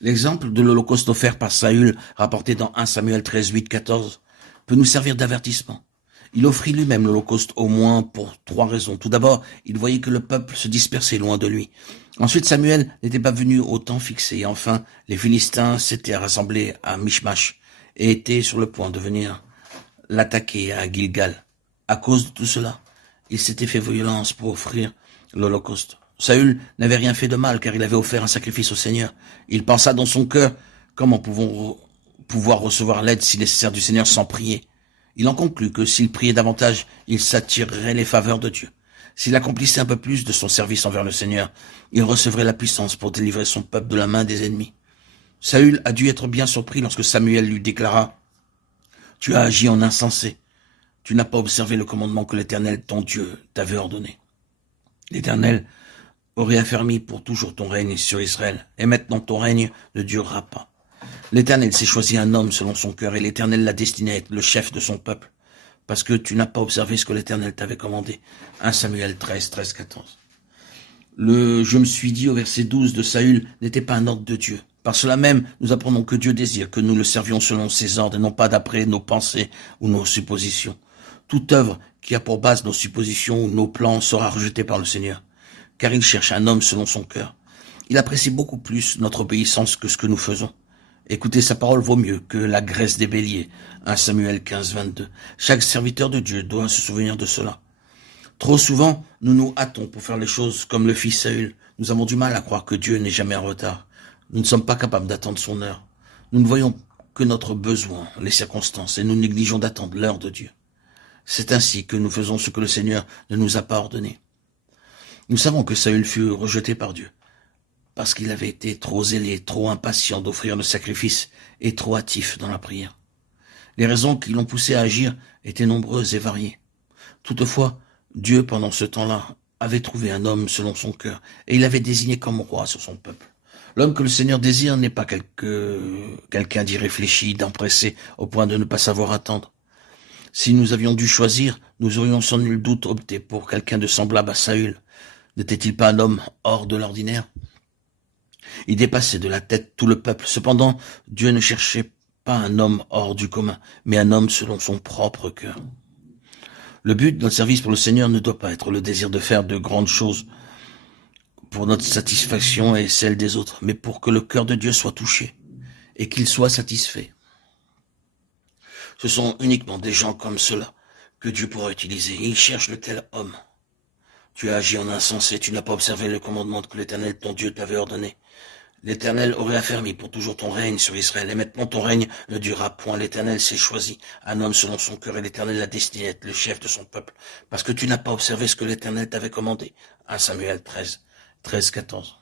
L'exemple de l'Holocauste offert par Saül, rapporté dans 1 Samuel 13, 8, 14, peut nous servir d'avertissement. Il offrit lui-même l'Holocauste au moins pour 3 raisons. Tout d'abord, il voyait que le peuple se dispersait loin de lui. Ensuite, Samuel n'était pas venu au temps fixé. Et enfin, les Philistins s'étaient rassemblés à Michmash et étaient sur le point de venir l'attaquer à Gilgal. À cause de tout cela, il s'était fait violence pour offrir l'Holocauste. Saül n'avait rien fait de mal car il avait offert un sacrifice au Seigneur. Il pensa dans son cœur, comment pouvoir recevoir l'aide si nécessaire du Seigneur sans prier. Il en conclut que s'il priait davantage, il s'attirerait les faveurs de Dieu. S'il accomplissait un peu plus de son service envers le Seigneur, il recevrait la puissance pour délivrer son peuple de la main des ennemis. Saül a dû être bien surpris lorsque Samuel lui déclara « Tu as agi en insensé. Tu n'as pas observé le commandement que l'Éternel, ton Dieu, t'avait ordonné. L'Éternel aurait affermi pour toujours ton règne sur Israël, et maintenant ton règne ne durera pas. L'Éternel s'est choisi un homme selon son cœur, et l'Éternel l'a destiné à être le chef de son peuple, parce que tu n'as pas observé ce que l'Éternel t'avait commandé. 1 Samuel 13, 13, 14. Le « je me suis dit » au verset 12 de Saül n'était pas un ordre de Dieu. Par cela même, nous apprenons que Dieu désire que nous le servions selon ses ordres et non pas d'après nos pensées ou nos suppositions. Toute œuvre qui a pour base nos suppositions ou nos plans sera rejetée par le Seigneur, car il cherche un homme selon son cœur. Il apprécie beaucoup plus notre obéissance que ce que nous faisons. Écouter sa parole vaut mieux que la graisse des béliers. 1 Samuel 15, 22. Chaque serviteur de Dieu doit se souvenir de cela. Trop souvent, nous nous hâtons pour faire les choses comme le fit Saül. Nous avons du mal à croire que Dieu n'est jamais en retard. Nous ne sommes pas capables d'attendre son heure. Nous ne voyons que notre besoin, les circonstances, et nous négligeons d'attendre l'heure de Dieu. C'est ainsi que nous faisons ce que le Seigneur ne nous a pas ordonné. Nous savons que Saül fut rejeté par Dieu, parce qu'il avait été trop zélé, trop impatient d'offrir le sacrifice et trop hâtif dans la prière. Les raisons qui l'ont poussé à agir étaient nombreuses et variées. Toutefois, Dieu, pendant ce temps-là, avait trouvé un homme selon son cœur, et il l'avait désigné comme roi sur son peuple. L'homme que le Seigneur désire n'est pas quelqu'un d'irréfléchi, d'empressé, au point de ne pas savoir attendre. Si nous avions dû choisir, nous aurions sans nul doute opté pour quelqu'un de semblable à Saül. N'était-il pas un homme hors de l'ordinaire? Il dépassait de la tête tout le peuple. Cependant, Dieu ne cherchait pas un homme hors du commun, mais un homme selon son propre cœur. Le but de notre service pour le Seigneur ne doit pas être le désir de faire de grandes choses pour notre satisfaction et celle des autres, mais pour que le cœur de Dieu soit touché et qu'il soit satisfait. Ce sont uniquement des gens comme cela que Dieu pourra utiliser. Il cherche le tel homme. Tu as agi en insensé, tu n'as pas observé le commandement que l'Éternel, ton Dieu, t'avait ordonné. L'Éternel aurait affermi pour toujours ton règne sur Israël, et maintenant ton règne ne durera point. L'Éternel s'est choisi un homme selon son cœur, et l'Éternel l'a destiné à être le chef de son peuple, parce que tu n'as pas observé ce que l'Éternel t'avait commandé. 1 Samuel 13, 13, 14.